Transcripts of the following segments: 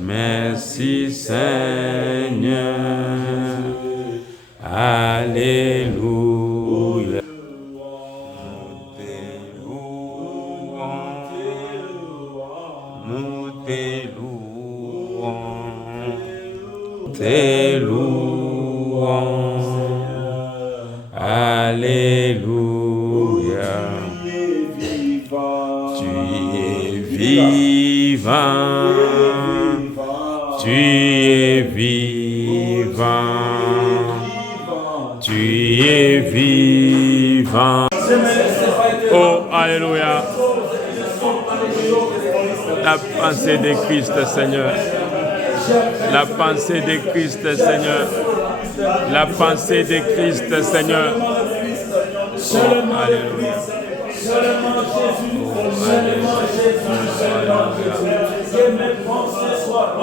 Merci Seigneur. Alléluia. Nous te louons. Alléluia. Tu es vivant. Tu es vivant. Tu es vivant. Oh, alléluia. La pensée de Christ, Seigneur. La pensée de Christ, Seigneur. La pensée de Christ, Seigneur. Oh, alléluia. Seulement Jésus, seulement Jésus, seulement Jésus. Que mes pensées soient.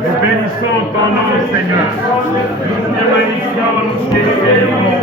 Nous bénissons ton nom, Seigneur. Nous te bénissons, nous te célébrons.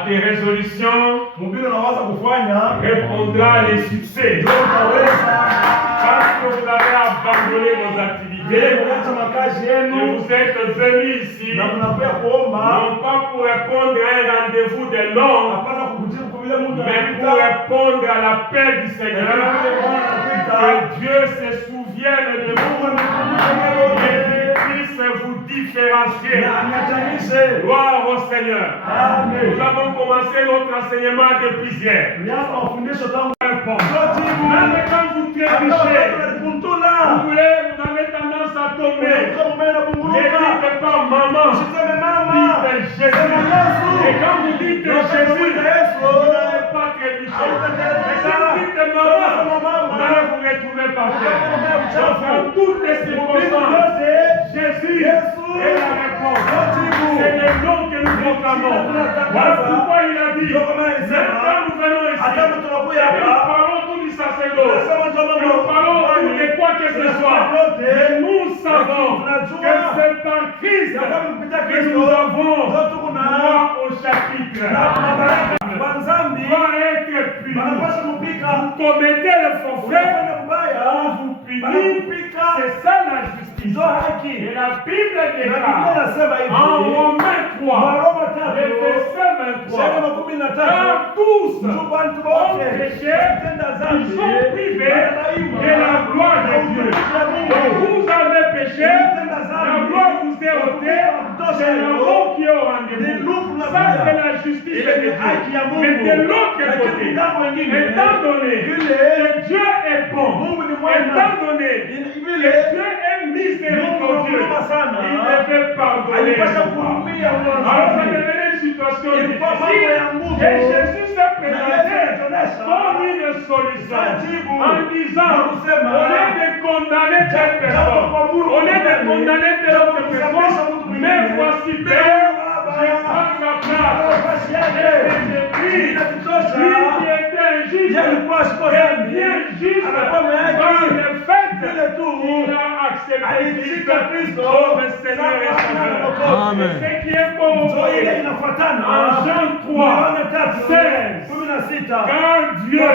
à tes résolutions mubili unaweza kufanya répondra les succès. ndio utaweza. Parce que vous avez abandonné vos activités Mwacha makazi et yenu vous êtes venus ici, na mnapewa kuomba, non pas pour répondre à un rendez-vous de l'homme, hapana kukujibu kwa vile mtu mais pour anapita, répondre à l'appel du Seigneur. Que Dieu se souvienne de vous et qu'il puisse vous différencier. Gloire au Seigneur. Amen. Nous avons commencé notre enseignement depuis hier. Miaka mafundisho tangu Même quand vous trébuchez, vous avez tendance à tomber. Ne dites pas maman, dites Jésus. Et quand vous dites Jésus, vous n'allez pas trébucher. Mais quand vous dites maman, vous allez vous retrouver par terre. Donc dans toutes les circonstances, Jésus est la réponse. C'est le nom que nous proclamons. Voilà pourquoi il a dit, même quand nous venons ici, nous parlons tout du sacerdoce, nous parlons tout de quoi que ce soit, mais nous savons que c'est par Christ que nous avons droit au chapitre. Doit être puni. Vous commettez le forfait, on vous punit. C'est ça la justice. Et la Bible déclare en Romains 3, le verset 23, car tous ont péché, ils sont privés de la gloire de Dieu. Donc vous avez péché, la gloire vous est ôtée, c'est la mort qui est au rendez-vous. Ça c'est la justice de Dieu. Mais de l'autre côté, étant donné que Dieu est bon, étant donné que Dieu est miséricordieux, il devait pardonner. Alors ça devenait une situation difficile et Jésus s'est présenté comme une solution en disant, au lieu de condamner telle personne, au lieu de condamner telle autre personne, mais voici Père, je prends sa place et j'écris, lui qui était injuste, devient juste par le fait qu'il a accepté Christ comme Seigneur et Sauveur. Amen. Ce qui est bon en Jean 3, 16, car Dieu a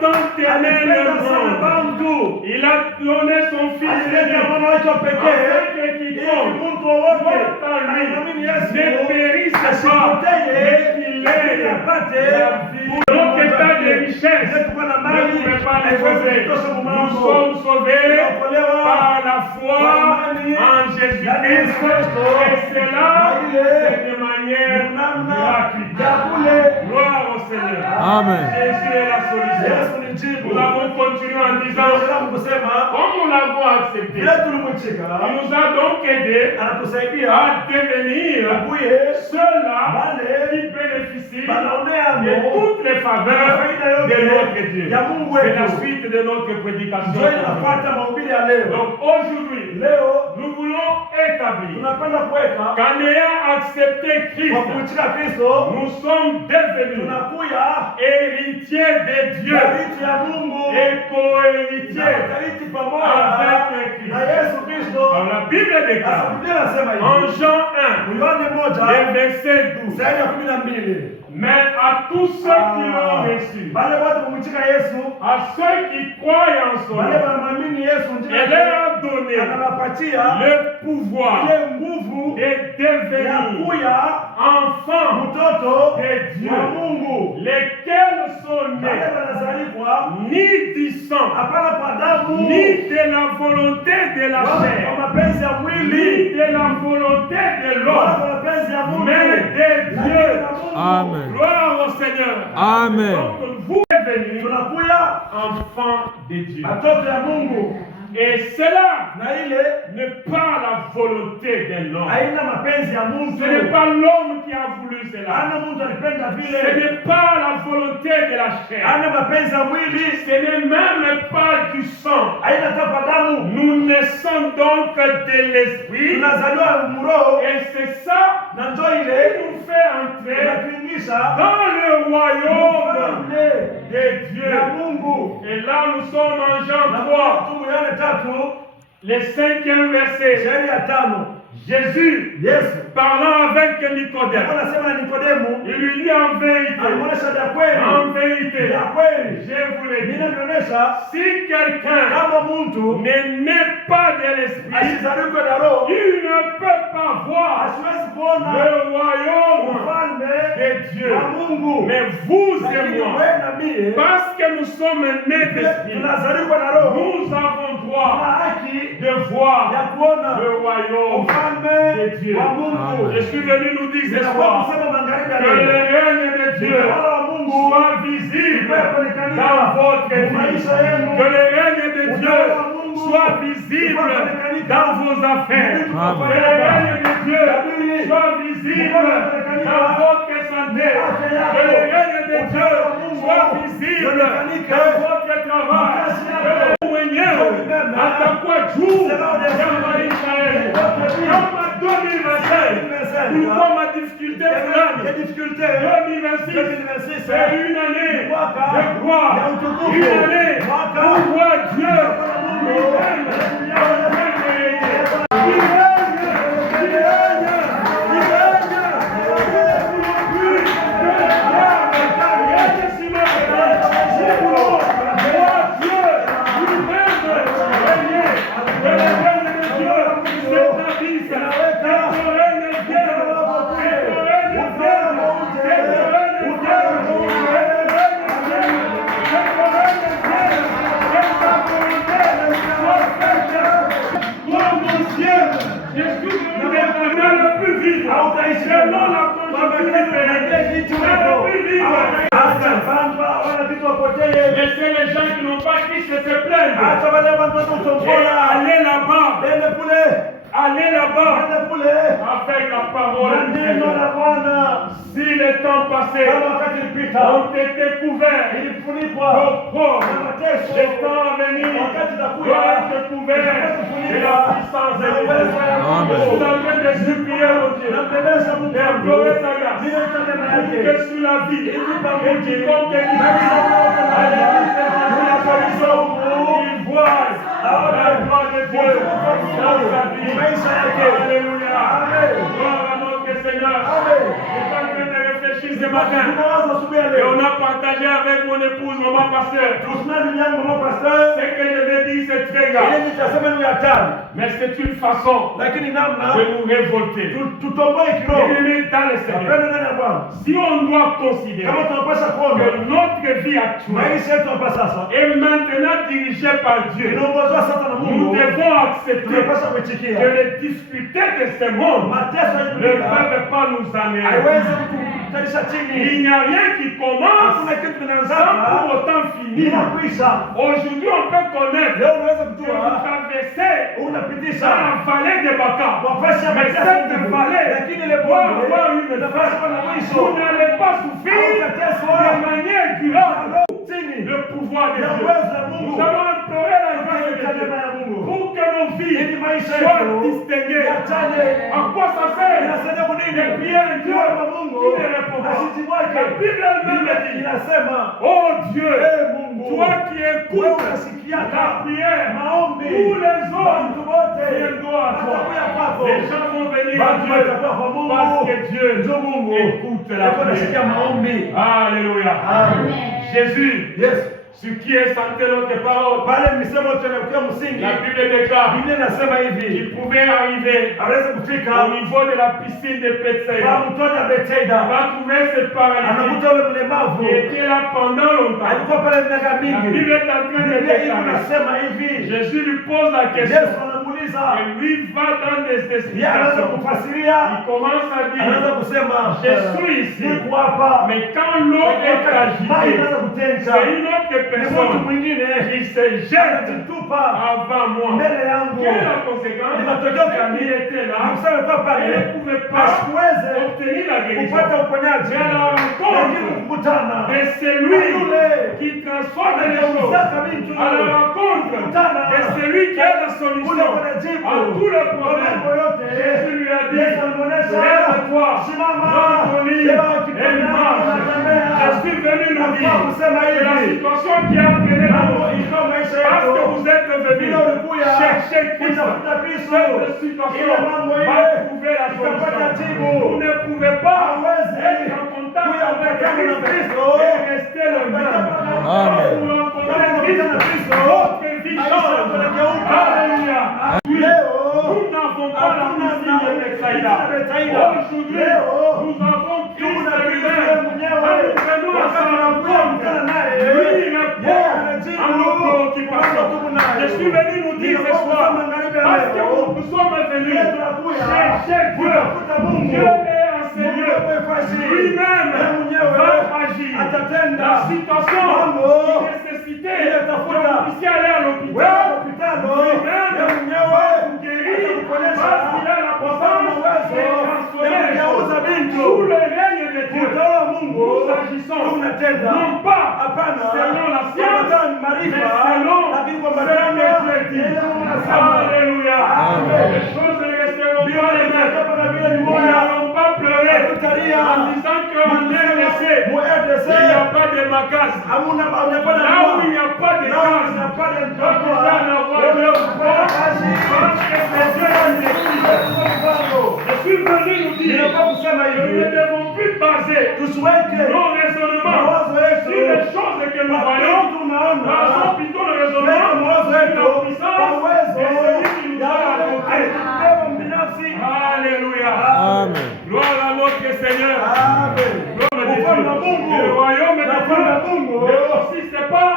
tant aimé le monde, il a donné son Fils unique, afin que quiconque croit en lui ne périsse pas, mais qu'il ait la vie. Notre état de richesse ne pouvait pas les causer. Nous sommes sauvés par la foi en Jésus-Christ, et cela, c'est de manière gratuite. Gloire au Seigneur. Amen. Jésus est la solution. Nous avons continué en disant, comme nous l'avons accepté, il nous a donc aidé à devenir ceux-là qui bénéficient de toutes les faveurs de notre Dieu. C'est la suite de notre prédication. Donc aujourd'hui, nous voulons établir qu'en ayant accepté Christ, nous sommes devenus héritiers de Dieu et co-héritiers avec Christ. Alors la Bible déclare en Jean 1, le verset 12, mais à tous ceux qui l'ont reçu, à ceux qui croient en son nom, il leur a donné le pouvoir de devenir enfants de Dieu, lesquels sont nés ni du sang, ni de la volonté de la chair, ni de la volonté de l'homme, mais de Dieu. Amen. Gloire au Seigneur. Amen. Donc vous êtes venus enfants de Dieu. Et cela n'est pas la volonté de l'homme. Ce n'est pas l'homme qui a voulu cela. Ce n'est pas la volonté de la chair. Ce n'est même pas du sang. Nous naissons donc de l'esprit. Et c'est ça qui nous fait entrer dans le royaume de Dieu. Et là nous sommes en Jean 3. Le 5e verset. Jésus, parlant avec Nicodème, il lui dit en vérité, je vous le dis, si quelqu'un ne naît pas de l'esprit, il ne peut pas voir le royaume de Dieu. Mais vous et moi, parce que nous sommes nés d'esprit, nous avons droit de voir le royaume de Dieu. Je suis venu nous dire ce soir que le règne de Dieu soit visible dans votre vie. Que le règne de Dieu soit visible dans vos affaires. Que le règne de Dieu soit visible dans votre santé. Que le règne de Dieu soit visible dans votre travail. Que le mwenyewe atakuwa juu ya maisha yenu. Kama 2025 kulikuwa madifikulte fulani, 2026 c'est une année de gloire, une année pour voir Dieu. Laissez les gens qui n'ont pas Christ se plaindre. Allez là-bas. Allez là-bas avec la parole. Si le temps passé ont été couverts, vos pauvres, le temps à venir doit être couvert de la puissance de Dieu. Vous êtes en train de supplier au Dieu, d'implorer sa grâce, que sur la vie, et quiconque est à l'église de la solution, il voit la gloire de Dieu dans sa vie. Alléluia. Gloire à notre Seigneur. Je suis en train de réfléchir ce matin. Et on a partagé avec mon épouse, maman pasteur. Ce que je vais dire, c'est très grave. Mais c'est une façon de nous révolter. Bien-aimés dans le Seigneur, si on doit considérer que notre vie actuelle est maintenant dirigée par Dieu, nous devons accepter que les difficultés de ce monde ne peuvent pas nous amener. Il n'y a rien qui commence sans pour autant finir. Aujourd'hui, on peut connaître que vous traversez dans la vallée de Baka. Mais cette vallée doit avoir une fin. Vous n'allez pas souffrir de manière durable le pouvoir de Dieu. Nous allons implorer la grâce de Dieu pour que nos vies soient distinguées. À quoi ça sert de prier un Dieu qui ne répond pas? La Bible elle-même dit, oh Dieu, toi qui écoutes la prière, tous les autres viendront à toi. Les gens vont venir à Dieu parce que Dieu écoute la prière. Alléluia. Jésus, ce qui est santé notre parole. La Bible déclare qu'il pouvait arriver au niveau de la piscine de Bethsaïda. Il va trouver ce paralytique qui était là pendant longtemps. La Bible est en train de déclarer. Jésus lui pose la question. Et lui va dans des explications. Il commence à dire, je suis ici. Mais quand l'eau est agitée, c'est une autre personne qui se jette avant moi. Quelle est la conséquence? Il était là, il ne pouvait pas obtenir la guérison. Mais à la rencontre de celui qui transforme les choses, à la rencontre de celui qui a la solution à tous les problèmes, Jésus lui a dit, lève-toi, prends ton lit et marche. Je suis venu nous dire que la situation qui a entraîné Parce que vous êtes venus chercher Christ. Cette situation va trouver la solution. Vous ne pouvez pas être en contact avec Christ et rester le même. Vous rencontrez Christ, votre vie change. Alléluia. Nous n'avons pas la musique de Bethsaïda. Aujourd'hui, nous avons Christ lui-même. Quand nous venons à sa rencontre, lui répond à nos préoccupations. Je suis venu nous dire ce soir, parce que nous sommes venus chercher Dieu. Dieu est un Seigneur. Lui-même va agir. La situation qui nécessitait que vous puissiez aller à l'hôpital, lui-même va vous guérir parce qu'il a la puissance de transformer les choses. Sous le règne de Dieu, nous agissons non pas selon la science, mais selon ce que Dieu dit. Alléluia. Les choses ne resteront pas les mêmes. Nous n'allons pas pleurer en disant qu'on est laissé. Il n'y a pas de macasse. Là où il n'y a pas de casse, donc il va en avoir de parce que c'est Dieu qui décide. Je suis venu nous dire que nous ne devons plus baser nos raisonnements sur les choses que nous voyons, basons plutôt le raisonnement sur la puissance et celui qui nous a apporté. Alléluia. Amen. Gloire à notre Seigneur. Amen. Le royaume de Dieu ne consiste pas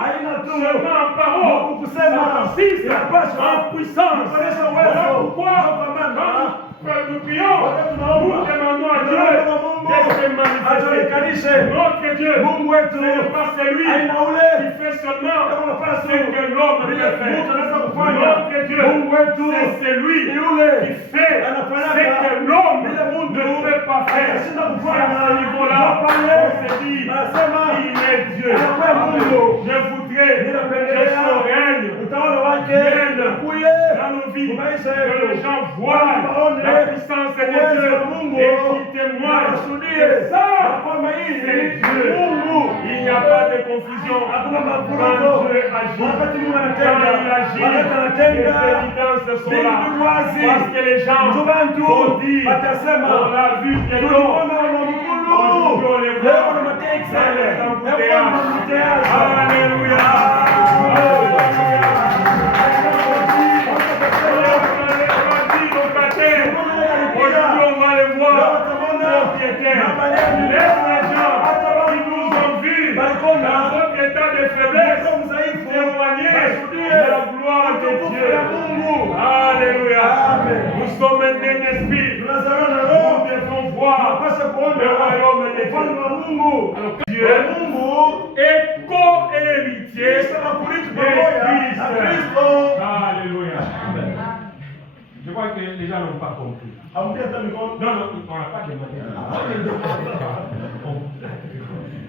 seulement en parole, ça consiste en puissance. Voilà pourquoi nous prions, nous demandons à Dieu de se manifester. Notre Dieu, ce n'est pas celui qui fait seulement ce que l'homme peut faire. Notre Dieu, c'est celui qui fait ce que l'homme ne peut pas faire. C'est à ce niveau-là qu'on se dit, il est Dieu. Je voudrais que son règne vienne dans nos vies, que les gens voient la puissance de Dieu et qui témoignent que ça, c'est Dieu. Il n'y a pas de confusion quand Dieu agit. Quand il agit, les évidences sont là. Parce que les gens vont dire, on l'a vu bientôt. Aujourd'hui, on les voit dans les embouteillages. Alléluia. Aujourd'hui, on va les voir propriétaires. Les gens qui nous ont vus dans votre état de faiblesse témoigner de la gloire de Dieu. Alléluia. Nous sommes un esprit. Nous devons voir le royaume de Dieu. Alors, Dieu est co-héritier de Christ. Alléluia. Je crois que les gens n'ont pas compris. Non, on n'a pas demandé.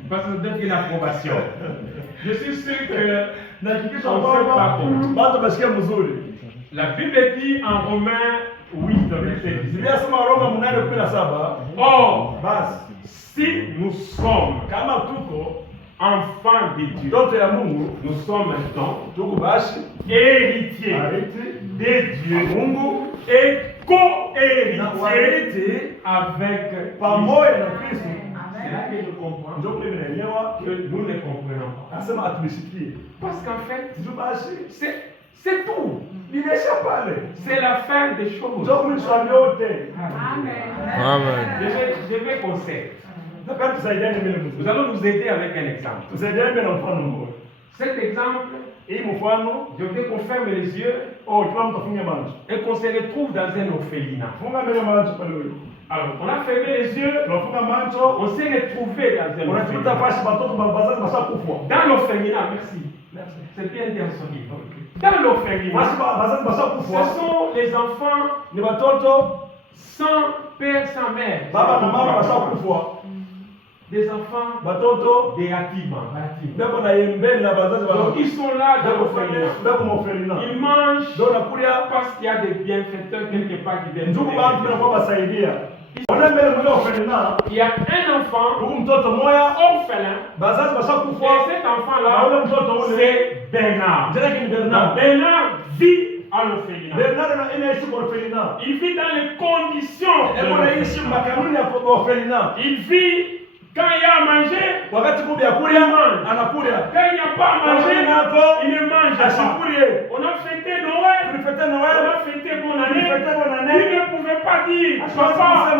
Parce que peut-être une approbation. Je suis sûr que on ne sait pas compris. La Bible dit en Romains 8, verset 10. Or, si nous sommes enfants de Dieu, nous sommes donc héritiers de Dieu et co-héritiers avec Christ. C'est là que je comprends que nous ne comprenons pas. Parce qu'en fait, c'est tout. C'est la fin des choses. Amen. Je vais conseiller. Nous allons nous aider avec un exemple. Cet exemple, je vais qu'on ferme les yeux et qu'on se retrouve dans un orphelinat. Alors, on a fermé les yeux, on s'est retrouvé dans un orphelinat. Dans l'orphelinat, merci. C'est bien intentionné. Dans l'orphelinat, ce sont les enfants sans père, sans mère. Des enfants des yatima. Donc ils sont là dans l'orphelinat. Ils mangent parce qu'il y a des bienfaiteurs quelque part qui viennent. Il y a un enfant orphelin. Et cet enfant-là, c'est Bernard. Bernard vit à l'orphelinat. Il vit dans les conditions de l'orphelinat. Il vit quand il y a à manger, il mange. Quand il n'y a pas à manger, il ne mange pas. On a fêté Noël, on a fêté bonne année. Il ne pouvait pas dire, papa,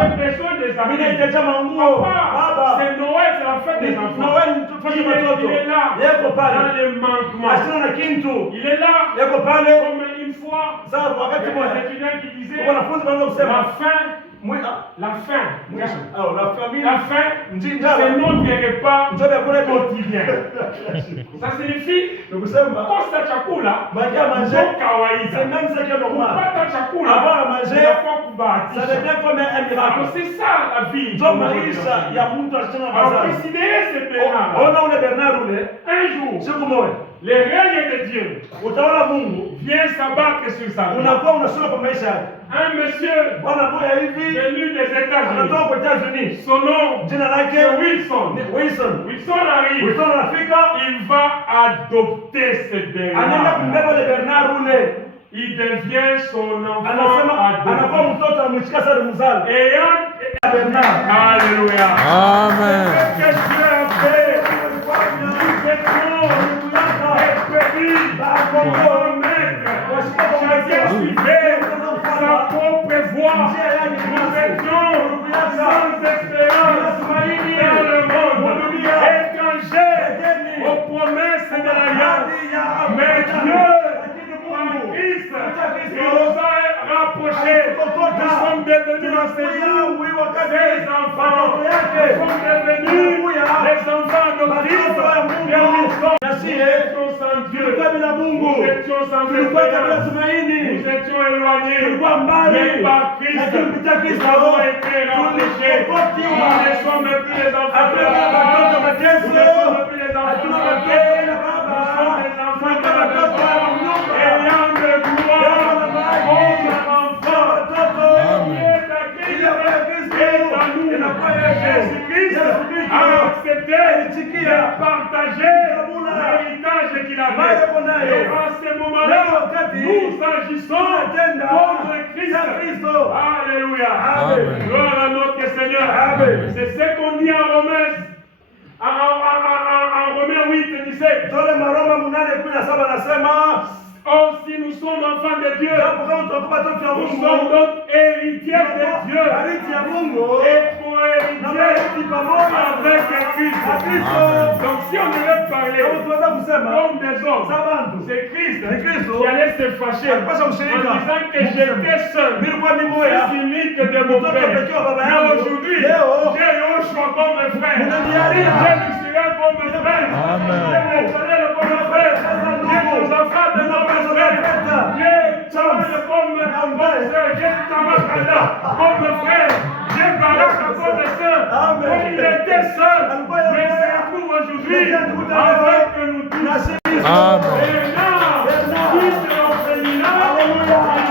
j'ai besoin des amis. Papa, c'est Noël, c'est la fête des enfants. Il est là, dans les manquements. Il est là, comme une fois, il y a des étudiants qui disaient, la faim, c'est notre repas quotidien. Ça signifie kosa chakula ndio kawaida. Kupata chakula inakuwa kubahatisha. C'est ça la vie. Alors considérez ce Bernard. Un jour, le règne de Dieu vient s'abattre sur sa vie. Un monsieur venu des États-Unis. Son nom c'est Wilson. Wilson arrive. Il va adopter ce Bernard. Il devient son enfant adopté. Alléluia. Amen. Que Dieu a fait. Nous étions chacun suivait sa propre voie. Nous étions sans espérance dans le monde, étrangers aux promesses de l'alliance. Mais Dieu, en Christ, il nous a rapprochés. Nous sommes devenus ses enfants. Nous sommes devenus les enfants de Christ. Nous étions sans Dieu. Nous étions sans espérance. Nous étions éloignés. Mais par Christ, nous avons été rapprochés. Nous ne sommes plus les enfants de la Nous ne sommes plus les enfants de Dieu. Nous sommes les enfants de la Dieu. Ayant de gloire comme enfants. Qui est à Christ est à nous. Jésus-Christ a accepté de partager l'héritage qu'il avait. Et à ce moment-là, nous agissons contre Christ. Alléluia. Amen. Gloire à notre Seigneur. C'est ce qu'on dit en Romains. En Romains 8, 17. Or, si nous sommes enfants de Dieu, nous sommes donc héritiers de Dieu. Et co-héritiers avec Christ. Donc, si on devait parler comme des hommes, c'est Christ qui allait se fâcher en disant que j'étais seul, fils unique de mon père. Mais aujourd'hui, j'ai Yoshua comme un frère. J'ai Lucifer comme un frère. J'ai Nathanaël comme un frère. J'ai nos enfants de notre j'ai Charles comme frère, j'ai Tamakada comme frère, j'ai Baraka comme sœur, comme il était seul, mais c'est pour aujourd'hui, avec nous tous. Et là, fils de l'orphelinat, il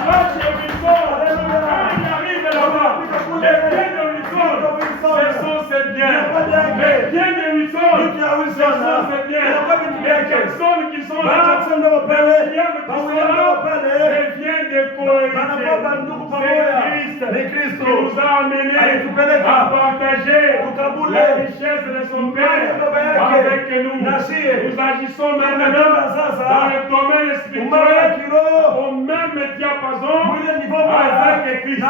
va chez Wilson, quand il arrive là-bas, les biens de Wilson, ce sont ses biens, les biens de Wilson, ce sont ses biens, les personnes qui sont là, devient des co-héritiers. C'est Christ qui nous a amenés à partager la richesse de son Père avec nous. Nous agissons maintenant dans le domaine spirituel au même diapason avec Christ.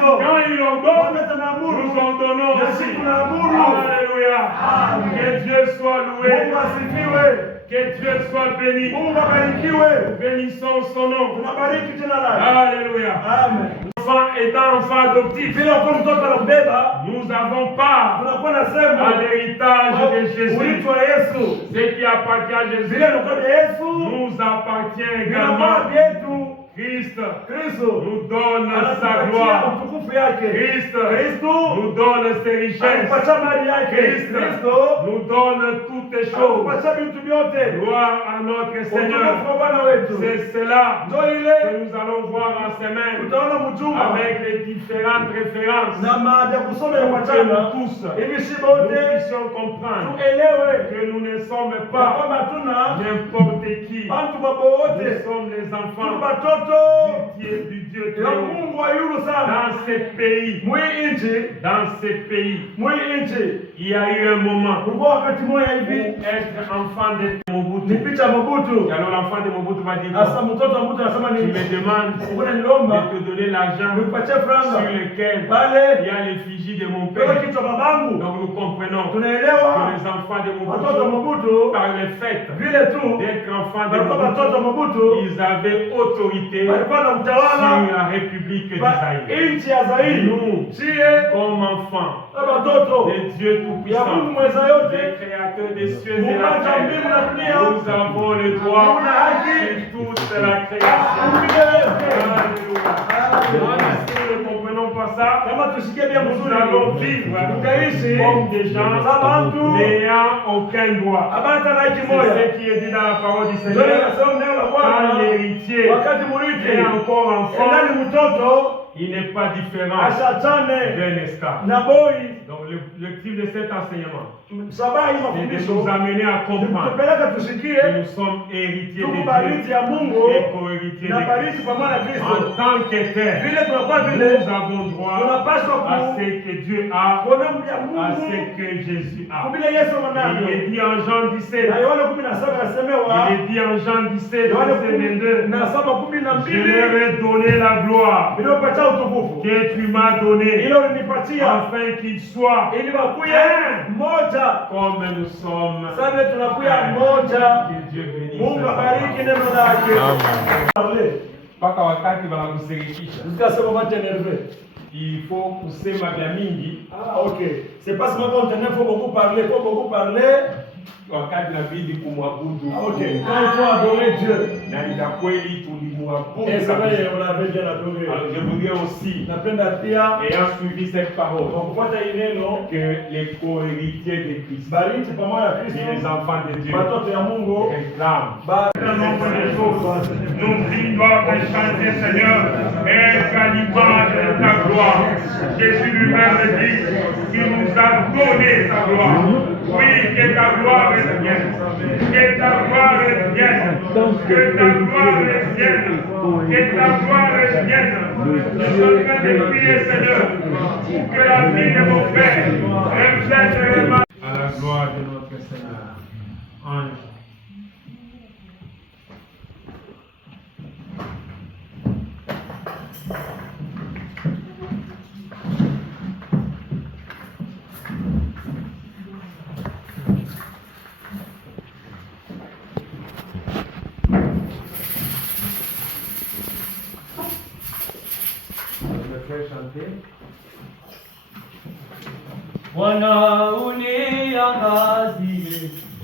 Quand il ordonne, nous ordonnons aussi. Alléluia. Que Dieu soit loué. Que Dieu soit béni. Bénissons son nom. Alléluia. Enfant étant enfant adoptif, nous avons part à l'héritage de Jésus. Ce qui appartient à Jésus nous appartient également. Christ nous donne sa gloire. Christ nous donne ses richesses. Christ nous donne toutes les choses. Gloire à notre Seigneur. C'est cela que nous allons voir en semaine avec les différentes références pour que nous tous nous puissions comprendre que nous ne sommes pas n'importe qui. Nous sommes les enfants du Dieu très haut. Dans ces pays, il y a eu un moment où être enfant de Mobutu. Et alors l'enfant de Mobutu va dire, tu me demandes de te donner l'argent sur lequel il y a l'effigie de mon père. Donc nous comprenons que les enfants de Mobutu, par le fait d'être enfants de Mobutu, ils avaient autorité sur la République d'Israël. Nous, comme enfants de Dieu Tout-Puissant, des créateurs des cieux et de la terre, nous avons le droit sur toute la création. Alléluia. Si nous ne comprenons pas ça, nous allons vivre comme des gens n'ayant aucun droit. C'est ce qui est dit dans la parole du Seigneur. Quand l'héritier est encore enfant, il n'est pas différent d'un esclave. Donc le type de cet enseignement, c'est de nous amener à comprendre que nous sommes héritiers de Dieu et co-héritiers de Christ. En tant qu'éternel, nous avons droit à ce que Dieu a, à ce que Jésus a. Il est dit en Jean 17, il est dit en Jean 17, verset 22, je leur ai donné la gloire que tu m'as donnée, afin qu'ils soient comme nous sommes. Que Dieu bénisse. Mpaka wakati wanakushirikisha. Il faut kusema vya mingi. Ok. C'est pas seulement quand on faut beaucoup parler, wakati inabidi kumwabudu. Ok. Quand il faut adorer Dieu. Na ni kweli tulimwabudu. Et c'est vrai, on l'avait bien adoré. Alors je voudrais aussi, ayant suivi cette parole, que les co-héritiers de Christ et les enfants de Dieu réclament. Nos vies doivent chanter, Seigneur, être à l'image de ta gloire. Jésus lui-même dit qu'il nous a donné sa gloire. Oui, que ta gloire revienne. Que ta gloire revienne. Que ta gloire revienne. Que ta gloire revienne. Je suis en train de prier, Seigneur, pour que la vie de mon Père revienne vraiment à la gloire de notre Seigneur. Ange. Bwana uniangazie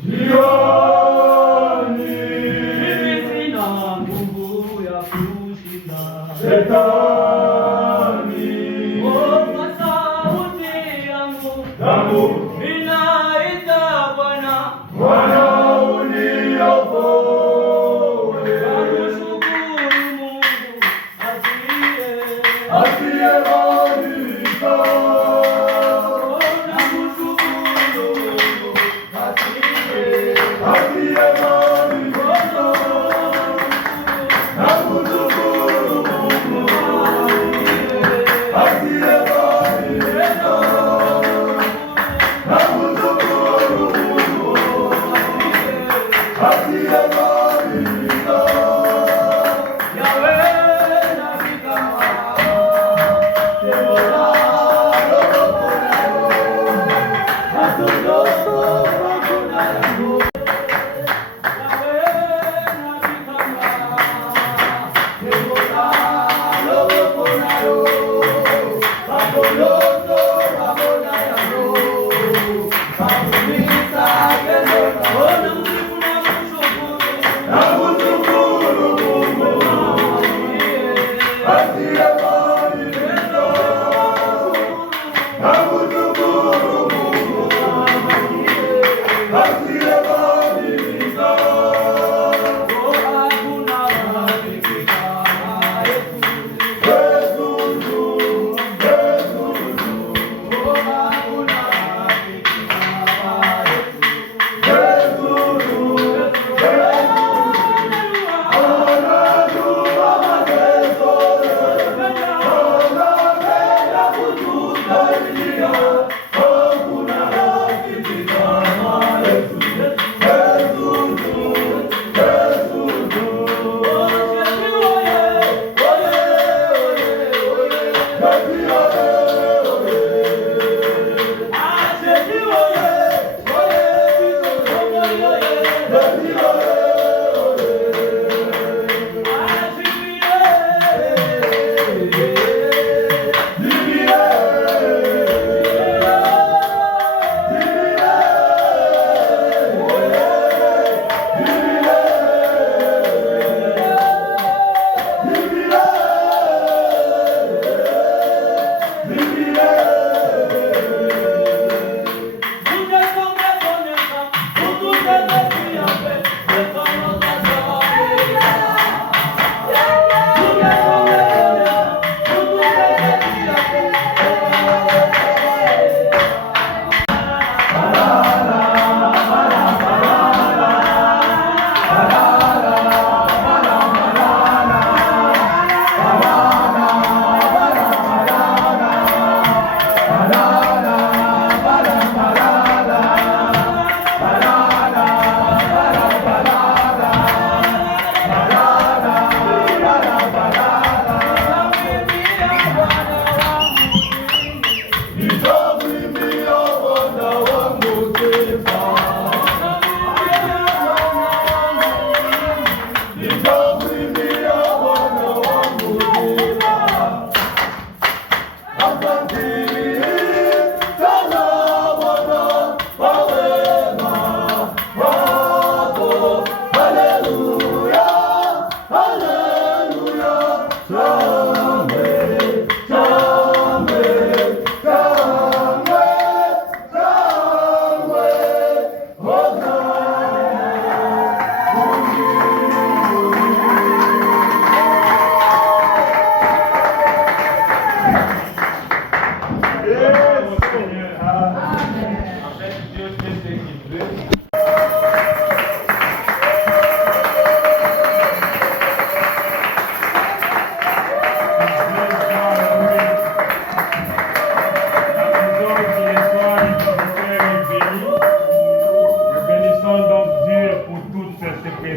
jioni, mimi sina nguvu ya kushinda Shetani. Kwa sauti yangu ninaita Bwana, Bwana uniokoe. Namshukuru Mungu asiyebadilika.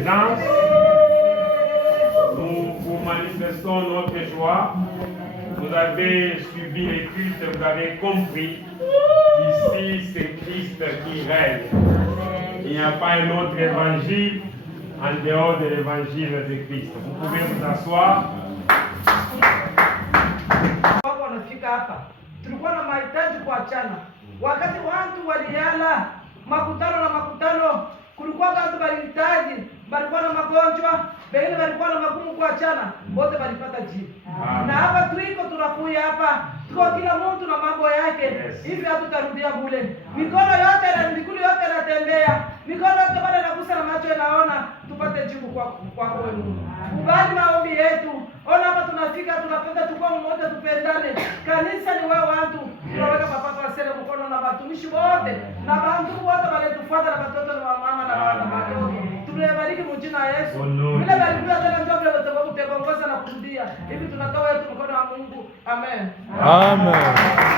présence. Nous vous manifestons notre joie. Vous avez suivi les cultes, vous avez compris qu'ici c'est Christ qui règne. Il n'y a pas un autre évangile en dehors de l'évangile de Christ. Vous pouvez vous asseoir. Tulikuwa na mahitaji kuachana. Wakati watu waliala makutano, kulikuwa watu walihitaji, walikuwa na magonjwa, wengine walikuwa na magumu kuachana, wote walipata jibu. Na hapa tunakuja hapa, tuko kila mtu na mambo yake. Hivi hatutarudia bure. Mikono yote na miguu yote inatembea. Mikono yote bado inagusa na macho yanaona, tupate jibu kwa wewe. Kubali maombi yetu. Ona hapa tunafika, tunapenda tukua mmoja, tupendane. Kanisa ni wewe watu. Tunaweka mapapa wasele mkono na watumishi wote na bantu wote waletufuata na watoto na mama na watoto. Tunabariki mjina la Yesu. Vile barikuwa tena ndio vile tutakuongoza na kurudia. Hivi tunatoa yetu mkono wa Mungu. Amen. Amen.